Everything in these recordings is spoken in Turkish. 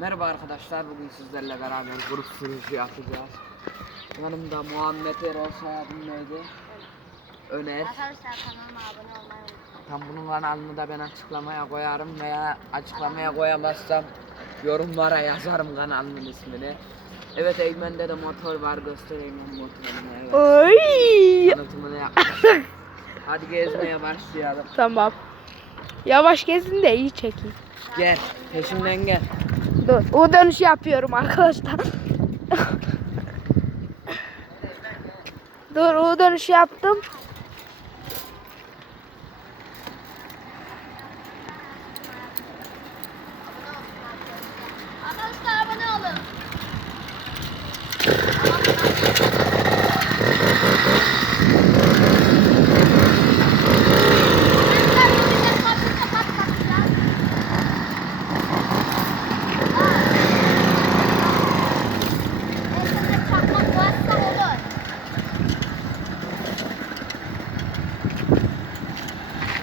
Merhaba arkadaşlar, bugün sizlerle beraber grup sürücü yapacağız. Yanımda Muhammed Erol soyadım neydi? Öner. Arkadaşlar kanalıma abone olmayı unutmayın. Tam bunun kanalını da ben açıklamaya koyarım veya açıklamaya koyamazsam yorumlara yazarım kanalımın ismini. Evet Eymen'de de motor var göstereyim ben motorunu evet. Oy. Tanıtımını yapmış. Hadi gezmeye başlayalım. Tamam. Yavaş gezin de iyi çekin. Gel peşimden gel. Dur. O dönüş yapıyorum arkadaşlar. Dur o dönüş yaptım. Arkadaşlar abone olun.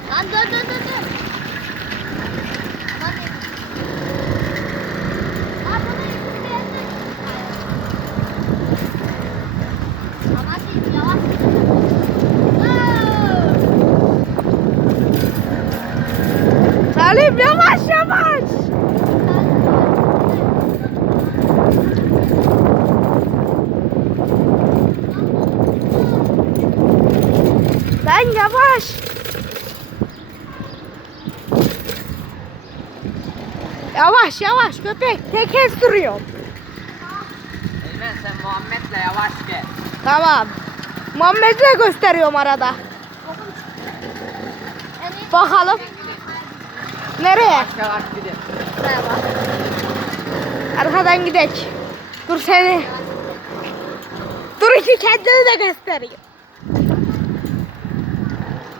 Lan dur dur dur dur. Lan Aa, bunu ikisi beğendim. Ama değil, yavaş gidin. Aa! Salim yavaş yavaş. Lan yavaş. Yavaş yavaş köpek tek duruyor. Eymen sen Muhammed'le yavaş gel. Tamam. Muhammed'i de gösteriyorum arada. Bakalım. Nereye? Gidin. buraya bak. Arkadan gidek. Dur seni. Dur iki kendini de göstereyim.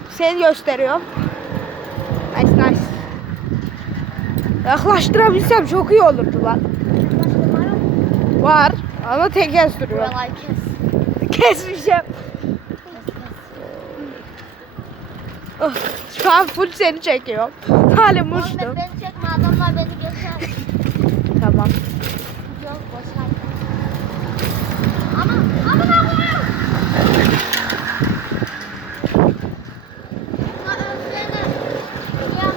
Seni gösteriyorum. Nice nice. Yaklaştırabilsem çok iyi olurdu lan. Var ama teker sürüyor. Buralar kes. Kesmeyeceğim. Oh, şu an full seni çekiyorum. Halim uçtu. beni çekme adamlar beni geçer. Tamam. Yok boşver. Ama ama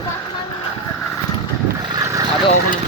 bakmam. Hadi oğlum.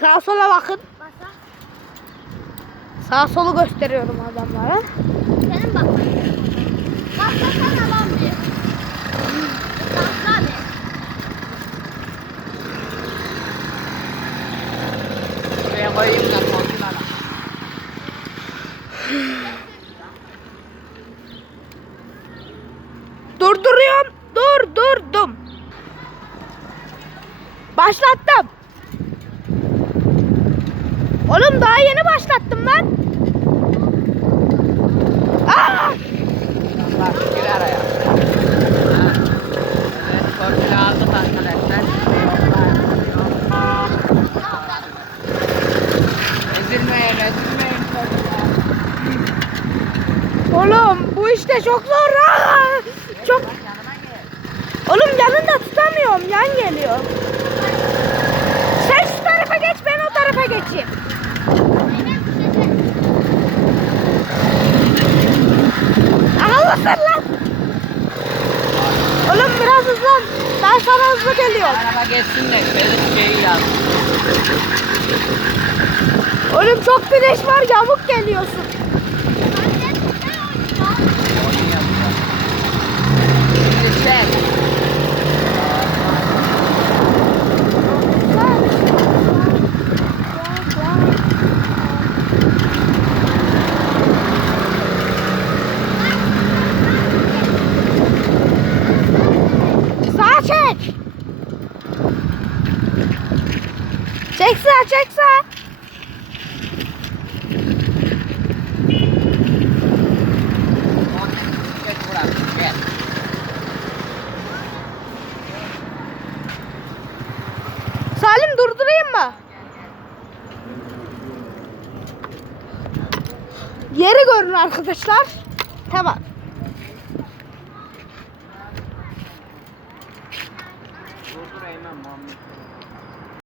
Sağa sola bakın. Basa. Sağa solu gösteriyorum adamlara. Senin bak. Baslasana lan bir. Bir. Buraya koyayım da korkular. Durduruyorum. Dur durdum. Başlattım. Oğlum daha yeni başlattım lan. Aa! Bak gir araya. Evet torpili aldık arkadaşlar. Ezilmeyin ezilmeyin. Oğlum bu işte çok zor. Aa! Çok Yanıma gel. Oğlum yanında tutamıyorum. Yan geliyor. Ben sana hızlı geliyorum. Araba geçsin de benim şeyi yaz. Oğlum çok güneş var yamuk geliyorsun. Çek sağ, çek sağ. Salim durdurayım mı? Yeri görün arkadaşlar. Tamam. Durdur Eymen Muhammed.